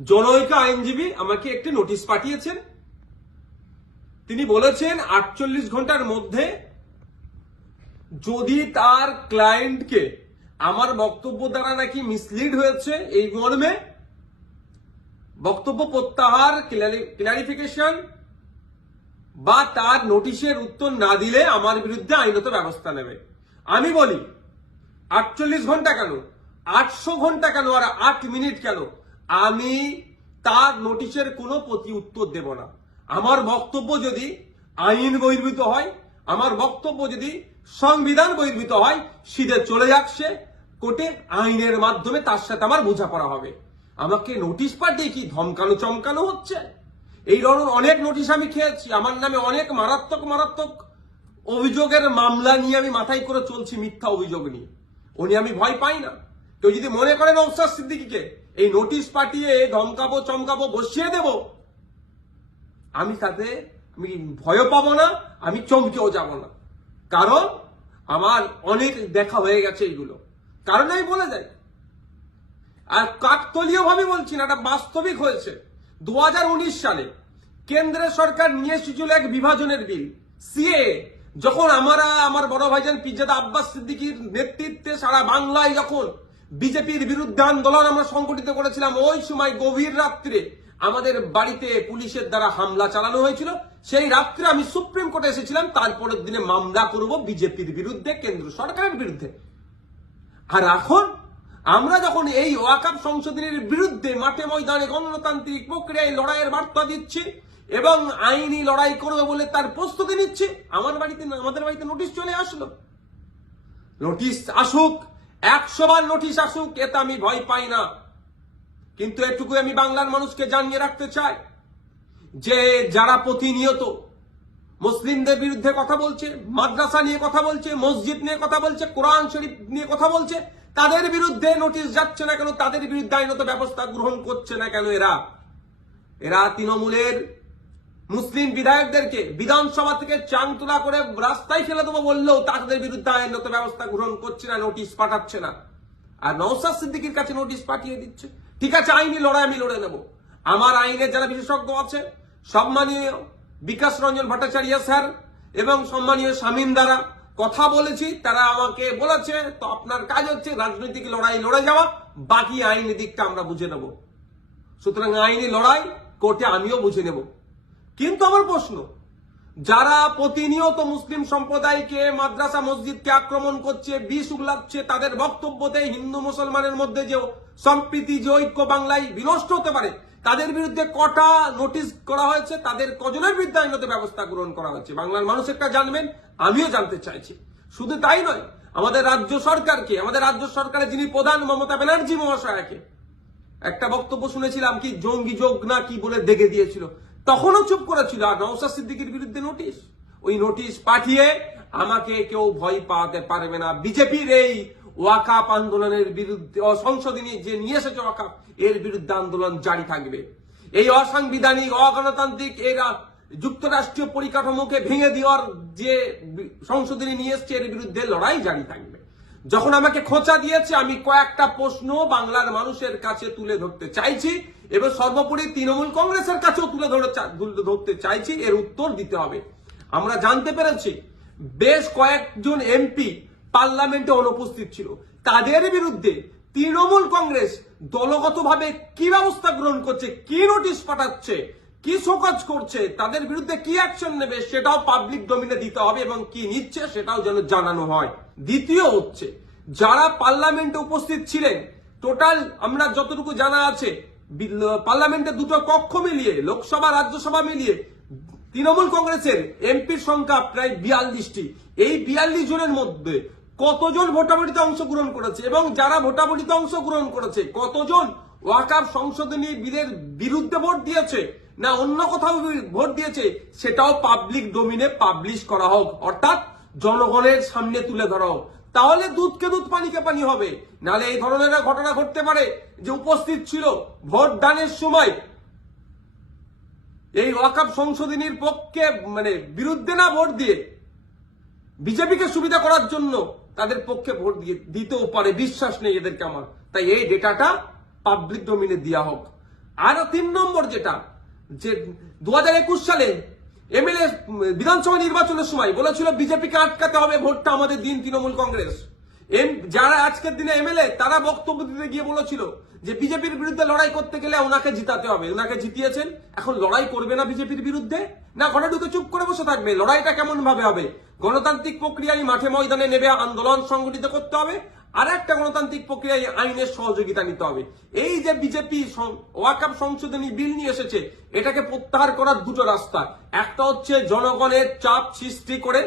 জনৈক আইনজীবী আমাকে একটি নোটিশ পাঠিয়েছেন। তিনি বলেছেন 48 ঘন্টার মধ্যে যদি তার ক্লায়েন্টকে আমার বক্তব্য দ্বারা নাকি মিসলিড হয়েছে এই মর্মে বক্তব্য প্রত্যাহার, ক্লারিফিকেশন বা তার নোটিশের উত্তর না দিলে আমার বিরুদ্ধে আইনত ব্যবস্থা নেবে। আমি বলি 48 ঘন্টা কেন, 800 ঘন্টা কেন, আর 8 মিনিট কেন, আমি তার নোটিশের কোনো প্রতি উত্তর দেব না। আমার বক্তব্য যদি আইন বহির্ভূত হয়, আমার বক্তব্য যদি সংবিধান বহির্ভূত হয়, সিধে চলে যাক সে কোর্টে, আইনের মাধ্যমে তার সাথে আমার বোঝাপড়া হবে। আমাকে নোটিশ পাঠিয়ে কি ধমকানো চমকানো হচ্ছে? এই ধরনের অনেক নোটিশ আমি খেয়েছি। আমার নামে অনেক মারাত্মক মারাত্মক অভিযোগের মামলা নিয়ে আমি মাথায় করে চলছি, মিথ্যা অভিযোগ নিয়ে। উনি আমি ভয় পাই না। কেউ যদি মনে করেন নওশাদ সিদ্দিকীকে এই নোটিশ পাঠিয়ে ধমকাবো চমকাবো বসিয়ে দেব, আমি তাতে আমি ভয়ও পাবো না, আমি চমকেও যাব না। কারণ আমার অনেক দেখা হয়ে গেছে এইগুলো। কারণ আমি বলে যাই, আর কাকতলীয় ভাবে বলছি না, এটা বাস্তবিক হয়েছে। 2019 সালে কেন্দ্রের সরকার নিয়ে এসেছিল এক বিভাজনের বিল, সিএএ। যখন আমার বড় ভাইজান পিরজাদা আব্বাস সিদ্দিকীর নেতৃত্বে সারা বাংলায় যখন বিজেপির বিরুদ্ধে আন্দোলন আমরা সংগঠিত করেছিলাম, ওই সময় গভীর রাত্রে আমাদের বাড়িতে পুলিশের দ্বারা হামলা চালানো হয়েছিল। সেই রাত্রে আমি সুপ্রিম কোর্টে এসেছিলাম, তারপরের দিনে মামলা করব বিজেপির বিরুদ্ধে, কেন্দ্র সরকারের বিরুদ্ধে। আর এখন আমরা যখন এই ওয়াকফ সংশোধনের বিরুদ্ধে মাঠে ময়দানে গণতান্ত্রিক প্রক্রিয়ায় লড়াইয়ের বার্তা দিচ্ছি এবং আইনি লড়াই করবে বলে তার প্রস্তুতি নিচ্ছি, আমাদের বাড়িতে নোটিশ চলে আসলো। নোটিশ আসুক, 100 বার নোটিশ আসুক, এতে আমি ভয় পাই না। কিন্তু এটুকু আমি বাংলার মানুষকে জানিয়ে রাখতে চাই যে যারা প্রতিনিয়ত মুসলিমদের বিরুদ্ধে কথা বলছে, মাদ্রাসা নিয়ে কথা বলছে, মসজিদ নিয়ে কথা বলছে, কোরআন শরীফ নিয়ে কথা বলছে, তাদের বিরুদ্ধে নোটিশ যাচ্ছে না কেন, তাদের বিরুদ্ধে আইনত ব্যবস্থা গ্রহণ করছে না কেন? এরা তৃণমূলের মুসলিম বিধায়কদেরকে বিধানসভা থেকে চাংতলা করে রাস্তায় ফেলে দেবো বললেও তাদের বিরুদ্ধে আইনত ব্যবস্থা গ্রহণ করছে না, নোটিশ পাঠাচ্ছে না। আর নওশাদ সিদ্দিকীর কাছে নোটিশ পাঠিয়ে দিচ্ছে। ঠিক আছে, আইনি লড়াই আমি লড়ে নেব। আমার আইনের যারা বিশেষজ্ঞ আছে, সম্মানীয় বিকাশ রঞ্জন ভট্টাচার্য স্যার এবং সম্মানীয় শামীম দ্বারা কথা বলেছি, তারা আমাকে বলেছে তো আপনার কাজ হচ্ছে রাজনৈতিক লড়াই লড়ে যাওয়া, বাকি আইনি দিকটা আমরা বুঝে নেব। সুতরাং আইনি লড়াই কোর্টে আমিও বুঝে নেব। কিন্তু আমার প্রশ্ন, যারা প্রতিনিয়ত মুসলিম সম্প্রদায়কে, মাদ্রাসা মসজিদকে আক্রমণ করছে, বিষ উগলাচ্ছে, তাদের বক্তব্যতে হিন্দু মুসলমানের মধ্যে যে সম্প্রীতি, যে ঐক্য বাংলায় বিনষ্ট হতে পারে, তাদের বিরুদ্ধে কটা নোটিশ করা হয়েছে, তাদের কজনের বিরুদ্ধে আইনত ব্যবস্থা গ্রহণ করা হয়েছে, বাংলার মানুষ একটা জানবেন, আমিও জানতে চাইছি। শুধু তাই নয়, আমাদের রাজ্য সরকারকে, আমাদের রাজ্য সরকারের যিনি প্রধান মমতা ব্যানার্জি মহাশয়াকে একটা বক্তব্য শুনেছিলাম কি জঙ্গি যোগ না কি বলে দেখে দিয়েছিল, তখনও চুপ করেছিল। আর নওশাদ সিদ্দিকীর বিরুদ্ধে নোটিশ, ওই নোটিশ পাঠিয়ে আমাকে কেউ ভয় পাওয়াতে পারবে না। বিজেপির এই ওয়াকফ আন্দোলনের বিরুদ্ধে, সংশোধনী যে নিয়ে এসেছে ওয়াকফ, এর বিরুদ্ধে আন্দোলন জারি থাকবে। এই অসাংবিধানিক, অগণতান্ত্রিক এরা যুক্তরাষ্ট্রীয় পরিকাঠামোকে ভেঙে দেওয়ার যে সংশোধনী নিয়ে এসছে, এর বিরুদ্ধে লড়াই জারি থাকবে। যখন আমাকে খোঁচা দিয়েছে, আমি কয়েকটা প্রশ্ন বাংলার মানুষের কাছে তুলে ধরতে চাইছি এবং সর্বোপরি তৃণমূল কংগ্রেসের কাছেও তুলে ধরতে চাইছি, এর উত্তর দিতে হবে। আমরা জানতে পেরেছি বেশ কয়েকজন এমপি পার্লামেন্টে অনুপস্থিত ছিল, তাদের বিরুদ্ধে তৃণমূল কংগ্রেস দলগতভাবে কি ব্যবস্থা গ্রহণ করছে, কি নোটিশ পাঠাচ্ছে, কি শোকজ করছে, তাদের বিরুদ্ধে কি অ্যাকশন নেবে, সেটাও পাবলিক ডোমিনে দিতে হবে এবং কি নিচ্ছে সেটাও যেন জানানো হয়। দ্বিতীয় হচ্ছে, যারা পার্লামেন্টে উপস্থিত ছিলেন, টোটাল আমরা যতটুকু জানা আছে পার্লামেন্টে দুটো কক্ষ মিলিয়ে, লোকসভা রাজ্যসভা মিলিয়ে তৃণমূল কংগ্রেসের এমপির সংখ্যা প্রায় 42টি। এই 42 জনের মধ্যে কতজন ভোটাভুটিতে অংশগ্রহণ করেছে এবং যারা ভোটাভুটিতে অংশগ্রহণ করেছে কতজন ওয়াকফ সংশোধনী বিলের বিরুদ্ধে ভোট দিয়েছে না অন্য কোথাও ভোট দিয়েছে, সেটাও পাবলিক ডোমিনে পাবলিশ করা হোক, অর্থাৎ জনগণের সামনে তুলে ধরা হোক। তাহলে দুধকে দুধ পানিকে পানি হবে। নাহলে এই ধরনের ঘটনা ঘটতে পারে যে উপস্থিত ছিল ভোট দানের সময় এই ওয়াকফ সংশোধনীর পক্ষে বিরুদ্ধে না ভোট দিয়ে বিজেপিকে সুবিধা করার জন্য তাদের পক্ষে ভোট দিতেও পারে, বিশ্বাস নেই এদেরকে আমার। তাই এই ডেটাটা পাবলিক ডোমিনে দেওয়া হোক। আর 3 নম্বর যেটা, যে 2021 সালে এমএলএ বিধানসভা নির্বাচনের সময় বলেছিল বিজেপিকে আটকাতে হবে, ভোটটা আমাদের দিন তৃণমূল কংগ্রেস। যারা আজকের দিনে এমএলএ তারা বক্তব্য দিতে গিয়ে বলেছিল যে বিজেপির বিরুদ্ধে লড়াই করতে গেলে ওনাকে জিতাতে হবে, ওনাকে জিতিয়েছেন, এখন লড়াই করবে না বিজেপির বিরুদ্ধে, না ঘরে ঢুকে চুপ করে বসে থাকবে? লড়াইটা কেমন ভাবে হবে? গণতান্ত্রিক প্রক্রিয়ায় মাঠে ময়দানে নেবে, আন্দোলন সংগঠিত করতে হবে, আর একটা গণতান্ত্রিক প্রক্রিয়ায় আইনের সহযোগিতা নিতে হবে। এই যে বিজেপি ওয়াকফ সংশোধনী বিল নিয়ে এসেছে, এটাকে প্রত্যাহার করার দুটো রাস্তা। একটা হচ্ছে জনগণের চাপ সৃষ্টি করে,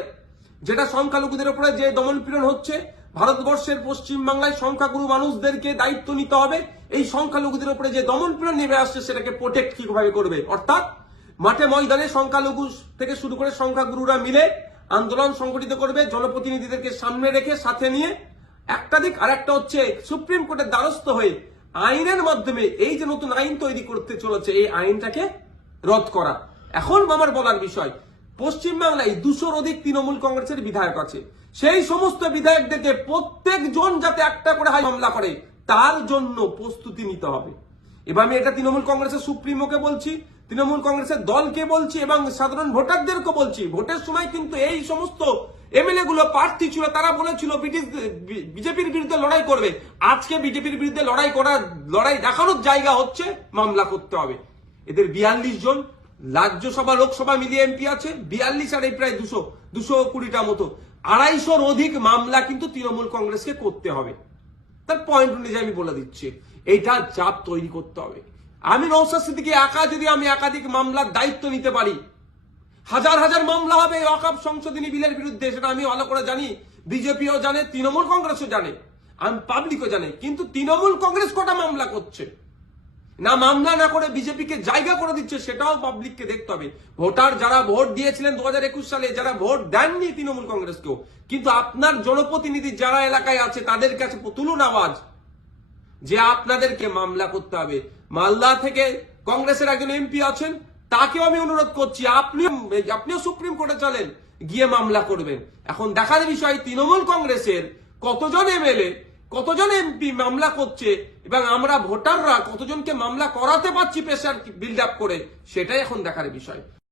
যেটা সংখ্যালঘুদের উপরে যে দমনপীড়ন হচ্ছে, ভারতবর্ষের পশ্চিম বাংলায় সংখ্যাগুরু মানুষদেরকে দায়িত্ব নিতে হবে। এই সংখ্যালঘুদের উপরে যে দমনপীড়ন নেমে আসছে সেটাকে প্রোটেক্ট কিভাবে করবে, অর্থাৎ মাঠে ময়দানে সংখ্যালঘু থেকে শুরু করে সংখ্যাগুরুরা মিলে আন্দোলন সংগঠিত করবে, জনপ্রতিনিধিদেরকে সামনে রেখে সাথে নিয়ে একটা দিক। আর একটা হচ্ছে সুপ্রিম কোর্টের দ্বারস্থ হয়ে আইনের মাধ্যমে এই যে নতুন আইন তৈরি করতে চলেছে, এই আইনটাকে রদ করা। এখন আমার বলার বিষয়, পশ্চিমবাংলায় 200-র অধিক তৃণমূল কংগ্রেসের বিধায়ক আছে। সেই সমস্ত বিধায়কদেরকে প্রত্যেকজন যাতে একটা করে মামলা করে, তার জন্য প্রস্তুতি নিতে হবে। এবার আমি এটা তৃণমূল কংগ্রেসের সুপ্রিমোকে বলছি, তৃণমূল কংগ্রেসের দলকে বলছি এবং সাধারণ ভোটারদেরকে বলছি। ভোটের সময় কিন্তু এই সমস্ত এমএলএ গুলো প্রার্থী ছিল, তারা বলেছিল বিজেপির বিরুদ্ধে লড়াই করবে। আজকে বিজেপির বিরুদ্ধে লড়াই দেখানোর জায়গা হচ্ছে মামলা করতে হবে। এদের 42 জন রাজ্যসভা লোকসভা মিলিয়ে এমপি আছে, 42 আর এই প্রায় 220টা মতো, 250-র অধিক মামলা কিন্তু তৃণমূল কংগ্রেসকে করতে হবে। তার পয়েন্ট অনুযায়ী আমি বলে দিচ্ছি, এইটা চাপ তৈরি করতে হবে। আমি নওশাদ সিদ্দিকী যদি আমি একাধিক মামলার দায়িত্ব নিতে পারি, হাজার হাজার মামলা হবে ওয়াকফ সংশোধনী বিলের বিরুদ্ধে, সেটা আমি ভালো করে জানি, বিজেপিও জানে, তৃণমূল কংগ্রেসও জানে, আমি পাবলিকও জানে। কিন্তু তৃণমূল কংগ্রেস কটা মামলা করছে, না মামলা না করে বিজেপিকে জায়গা করে দিচ্ছে, সেটাও পাবলিককে দেখতে হবে। ভোটার যারা ভোট দিয়েছিলেন 2021 সালে, যারা ভোট দেননি তৃণমূল কংগ্রেসকেও, কিন্তু আপনার জনপ্রতিনিধি যারা এলাকায় আছে তাদের কাছে তুলুন আওয়াজ যে আপনাদেরকে মামলা করতে হবে। মালদা থেকে কংগ্রেসের একজন এমপি আছেন, তাকেও আমি অনুরোধ করছি, আপনিও সুপ্রিম কোর্টে চলেন, গিয়ে মামলা করবেন। এখন দেখার বিষয় তৃণমূল কংগ্রেসের কতজন এমএলএ, কতজন এমপি মামলা করছে এবং আমরা ভোটাররা কতজনকে মামলা করাতে পারছি প্রেসার বিল্ড আপ করে, সেটাই এখন দেখার বিষয়।